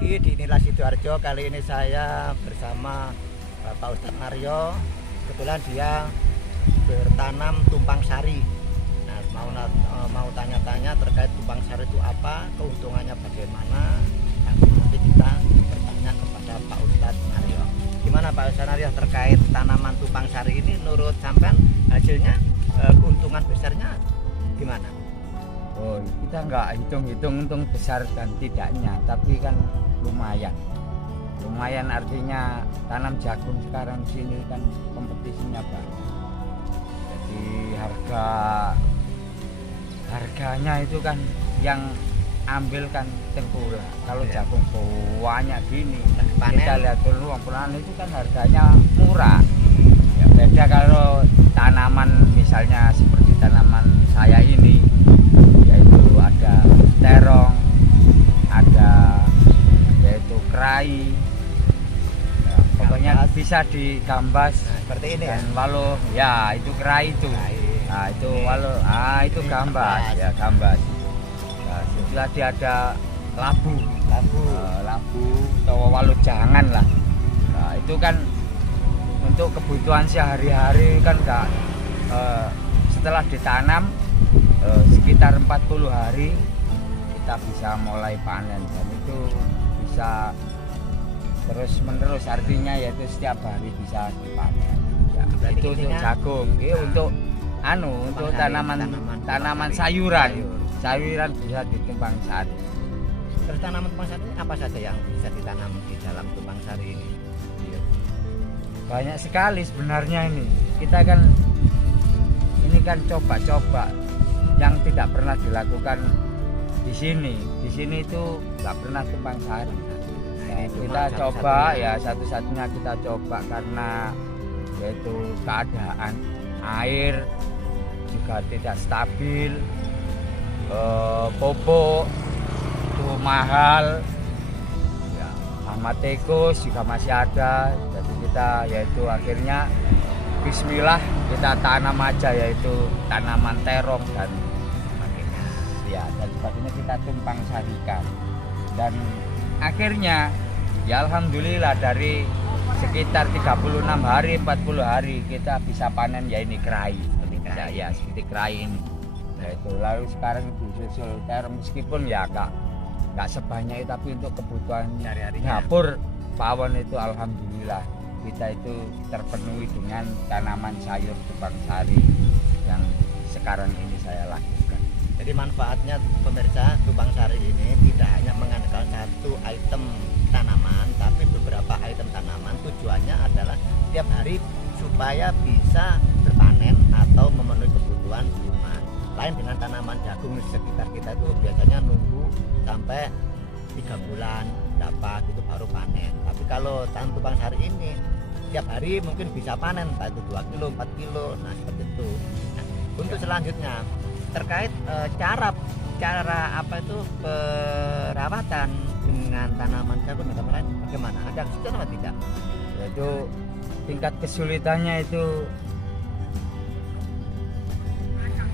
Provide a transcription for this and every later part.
lagi di Inilah Sidoarjo. Kali ini saya bersama Pak Ustadz Mario. Kebetulan dia bertanam tumpang sari. Nah, mau tanya-tanya terkait tumpang sari itu apa, keuntungannya bagaimana. Nanti kita bertanya kepada Pak Ustadz Mario. Gimana Pak Ustadz Mario terkait tanaman tumpang sari ini? Menurut sampean hasilnya, keuntungan besarnya gimana? Oh, kita nggak hitung-hitung untung besar dan tidaknya, tapi kan lumayan. Lumayan artinya tanam jagung sekarang sini kan kompetisinya banyak. Jadi harganya itu kan yang ambil kan tengkulak. Kalau jagung banyak gini, kita lihat peluang itu kan harganya murah. Ya, beda kalau tanaman misalnya seperti tanaman saya ini, yaitu ada terong, ada yaitu kerai, ya, pokoknya bisa digambas. Nah, seperti ini dan walau ya itu kerai itu, nah itu walau itu gambas ya gambas. Nah, setelah dia ada labu atau walau jangan lah. Nah, itu kan untuk kebutuhan sehari-hari kan enggak, setelah ditanam sekitar 40 hari kita bisa mulai panen, dan itu bisa terus menerus, artinya yaitu setiap hari bisa dipanen ya. Itu untuk jagung, untuk untuk tanaman sayuran bisa ditumpang sari. Terus tanaman tumpang sari ini apa saja yang bisa ditanam di dalam tumpang sari ini? Banyak sekali sebenarnya. Kita kan coba-coba yang tidak pernah dilakukan di sini. Di sini itu nggak pernah tumpang sari. Nah, kita coba ya, satu-satunya kita coba karena yaitu keadaan air juga tidak stabil, pupuk itu mahal, ya, hama tikus juga masih ada. Jadi kita yaitu akhirnya bismillah kita tanam aja, yaitu tanaman terong dan sebagainya kita tumpang sarikan, dan akhirnya ya alhamdulillah dari sekitar 36 hari 40 hari kita bisa panen, ya ini kerai seperti kerai ini. Nah, itu lalu sekarang disusul terong, meskipun ya enggak sebanyak itu, tapi untuk kebutuhan dapur pawon itu alhamdulillah kita itu terpenuhi dengan tanaman sayur tumpang sari yang sekarang ini saya lakukan. Jadi manfaatnya pemirsa, tumpang sari ini tidak hanya mengandalkan satu item tanaman, tapi beberapa item tanaman. Tujuannya adalah setiap hari supaya bisa berpanen atau memenuhi kebutuhan rumah. Lain dengan tanaman jagung di sekitar kita itu biasanya nunggu sampai 3 bulan dapat itu baru panen. Tapi kalau tanaman tumpang sari ini setiap hari mungkin bisa panen, entah itu 2 kilo, 4 kilo, nah seperti itu. Nah, untuk selanjutnya terkait cara apa itu perawatan dengan tanaman jagung dan lain bagaimana? Ada kesulitan atau tidak? Yaitu tingkat kesulitannya itu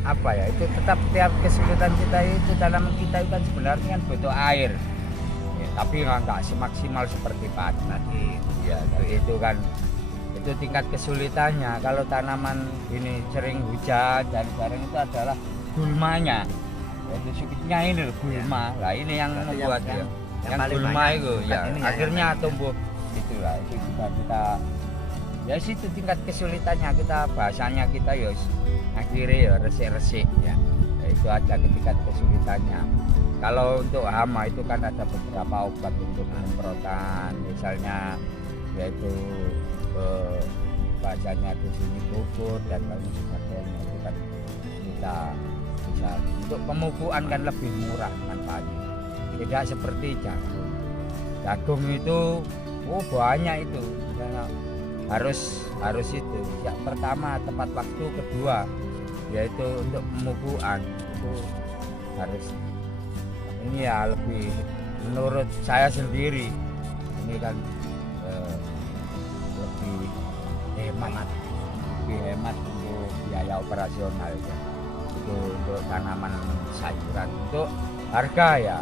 apa ya? Itu tetap tiap kesulitan kita itu, tanaman kita itu kan sebenarnya kan butuh air. Ya, tapi nggak semaksimal seperti padi. Ya, itu kan itu tingkat kesulitannya. Kalau tanaman ini sering hujan dan jarang, itu adalah gulmanya, yaitu sukitnya ini gulma. Lah ini yang membuat yang gulma itu ya akhirnya tumbuh itulah. Itu juga kita ya situ tingkat kesulitannya, kita bahasanya kita ya akhirnya ya resik-resik ya. Itu ada tingkat kesulitannya. Kalau untuk hama itu kan ada beberapa obat untuk penyemprotan, misalnya yaitu bahasanya di sini bubur dan lain sebagainya. Itu kan kita bisa untuk pemupukan kan lebih murah manfaatnya, tidak seperti jagung itu banyak itu, harus itu ya, pertama tepat waktu, kedua yaitu untuk pemupukan itu harus ini ya lebih, menurut saya sendiri ini kan lebih hemat untuk biaya operasional ya. Untuk tanaman sayuran, untuk harga ya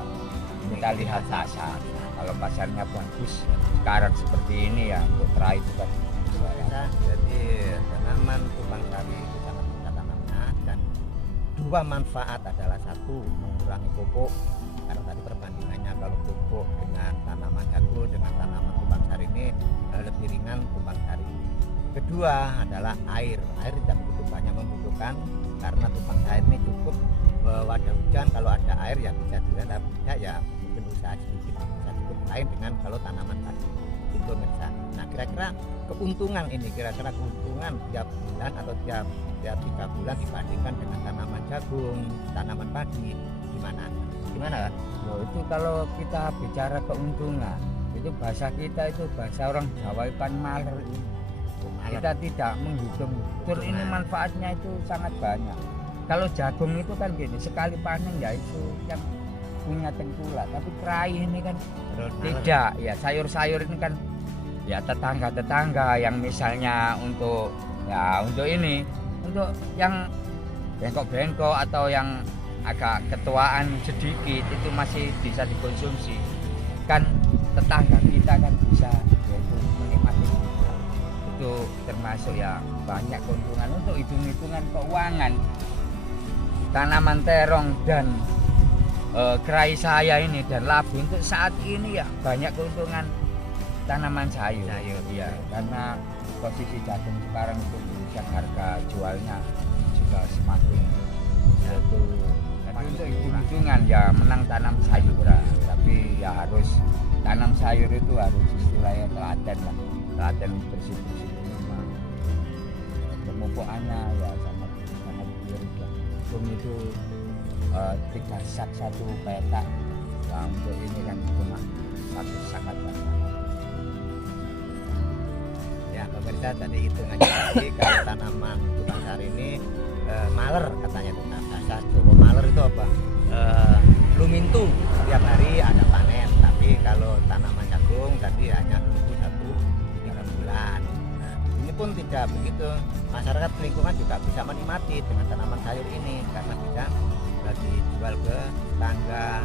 kita lihat pasar. kalau pasarnya bagus sekarang seperti ini ya untuk kerai itu kan Pemirsa, jadi tanaman tumpang sari itu sangat mudah tanamnya, dan dua manfaat adalah satu, mengurangi pupuk, karena tadi perbandingannya kalau pupuk dengan tanaman jagung dengan tanaman tumpang sari ini lebih ringan tumpang sari. Kedua adalah air tidak begitu banyak membutuhkan, karena tumpang sari ini cukup wadah hujan, kalau ada air ya bisa dilihat, tapi tidak ya mungkin usaha sedikit bisa cukup, lain dengan kalau tanaman padi itu pemirsa. Nah, kira-kira keuntungan ini, kira-kira keuntungan tiap bulan atau tiap 3 bulan dibandingkan dengan tanaman jagung, tanaman padi, gimana kan? Loh, itu kalau kita bicara keuntungan itu bahasa kita itu bahasa orang Jawa itu kan maler. Kita tidak menghitung tur ini manfaatnya itu sangat banyak. Kalau jagung itu kan gini, sekali panen ya itu yang punya tengkulak, tapi kerai ini kan tidak ya, sayur-sayur ini kan ya tetangga-tetangga yang misalnya untuk ini, untuk yang bengkok-bengkok atau yang agak ketuaan sedikit itu masih bisa dikonsumsi, kan tetangga kita kan bisa yaitu menikmati itu, termasuk ya banyak keuntungan. Untuk hitung-hitungan keuangan tanaman terong dan kerai saya ini dan labu untuk saat ini ya banyak keuntungan tanaman sayur. Iya, karena posisi jagung sekarang itu yang harga jualnya juga semakin itu. Jadi untuk hitung-hitungan ya menang tanam sayuran, tapi ya harus tanam sayur itu harus istilahnya telaten lah, telaten bersih-bersih memang. Pemupukannya ya sangat irit lah. Itu 3 sak 1 petak. Nah, untuk ini kan cuma 1 sak aja. Ya pemirsa, tadi hitungannya tadi kalau tanaman tumpang sari ini maler katanya tuh, bahasa Jawa maler itu apa? Lumintu, tiap hari ada panen, tapi kalau tanaman jagung tadi hanya nunggu 1-3 bulan. Nah, ini pun tidak begitu, masyarakat lingkungan juga bisa menikmati dengan tanaman sayur ini karena bisa dijual ke tetangga,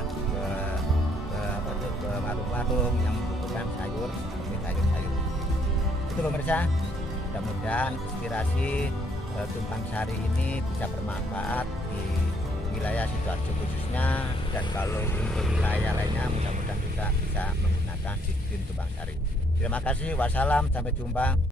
ke warung-warung yang membutuhkan sayur seperti sayur-sayur. Itu pemirsa, mudah-mudahan inspirasi tumpang sari ini bisa bermanfaat di wilayah Sidoarjo khususnya, dan kalau untuk wilayah lainnya mudah-mudahan juga bisa menggunakan sistem tumpang sari. Terima kasih, wassalam, sampai jumpa.